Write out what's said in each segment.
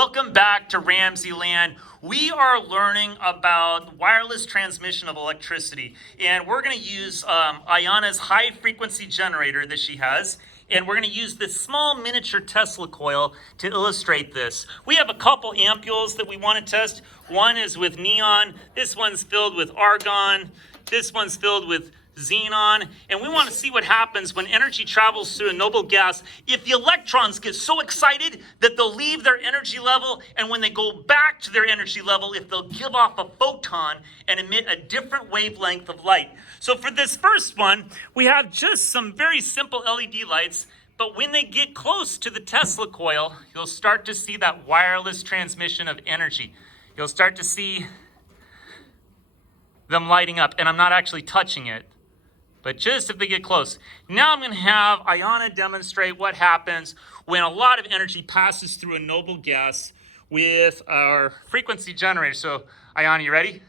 Welcome back to RamZland. We are learning about wireless transmission of electricity, and we're going to use Ayana's high frequency generator that she has, and we're going to use this small miniature Tesla coil to illustrate this. We have a couple ampules that we want to test. One is with neon, this one's filled with argon, this one's filled with xenon, and we want to see what happens when energy travels through a noble gas if the electrons get so excited that they'll leave their energy level, and when they go back to their energy level, if they'll give off a photon and emit a different wavelength of light. So for this first one, we have just some very simple LED lights, but when they get close to the Tesla coil, you'll start to see that wireless transmission of energy. You'll start to see them lighting up, and I'm not actually touching it, but just if they get close. Now I'm going to have Ayana demonstrate what happens when a lot of energy passes through a noble gas with our frequency generator. So Ayana, you ready?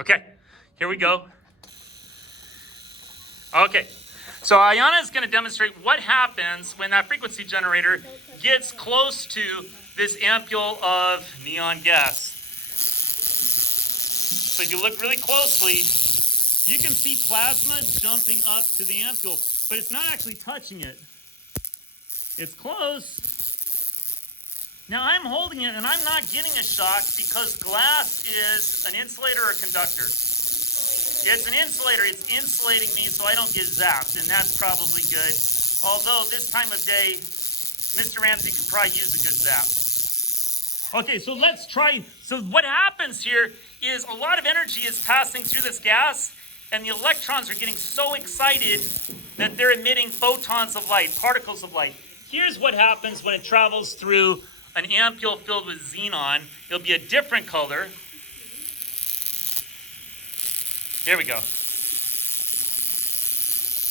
Okay, here we go. Okay, so Ayana is going to demonstrate what happens when that frequency generator gets close to this ampule of neon gas. So if you look really closely, you can see plasma jumping up to the ampule, but it's not actually touching it. It's close. Now I'm holding it and I'm not getting a shock because glass is an insulator or conductor. It's an insulator. It's insulating me so I don't get zapped, and that's probably good. Although this time of day, Mr. Ramsey could probably use a good zap. Okay, so let's try. So what happens here is a lot of energy is passing through this gas, and the electrons are getting so excited that they're emitting photons of light, particles of light. Here's what happens when it travels through an ampule filled with xenon. It'll be a different color. There we go.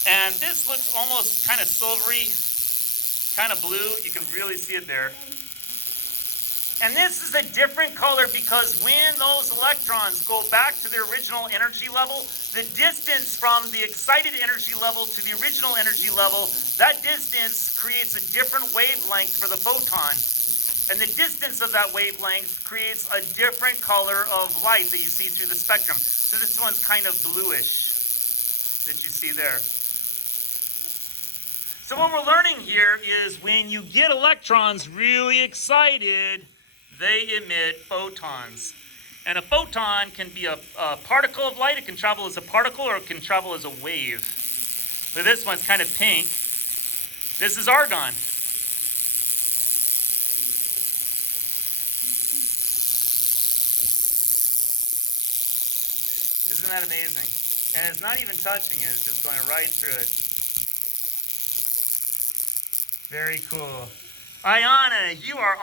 And this looks almost kind of silvery, kind of blue. You can really see it there. And this is a different color because when those electrons go back to their original energy level, the distance from the excited energy level to the original energy level, that distance creates a different wavelength for the photon. And the distance of that wavelength creates a different color of light that you see through the spectrum. So this one's kind of bluish that you see there. So what we're learning here is when you get electrons really excited, they emit photons. And a photon can be a particle of light. It can travel as a particle or it can travel as a wave. So this one's kind of pink. This is argon. Isn't that amazing? And it's not even touching it. It's just going right through it. Very cool. Ayana, you are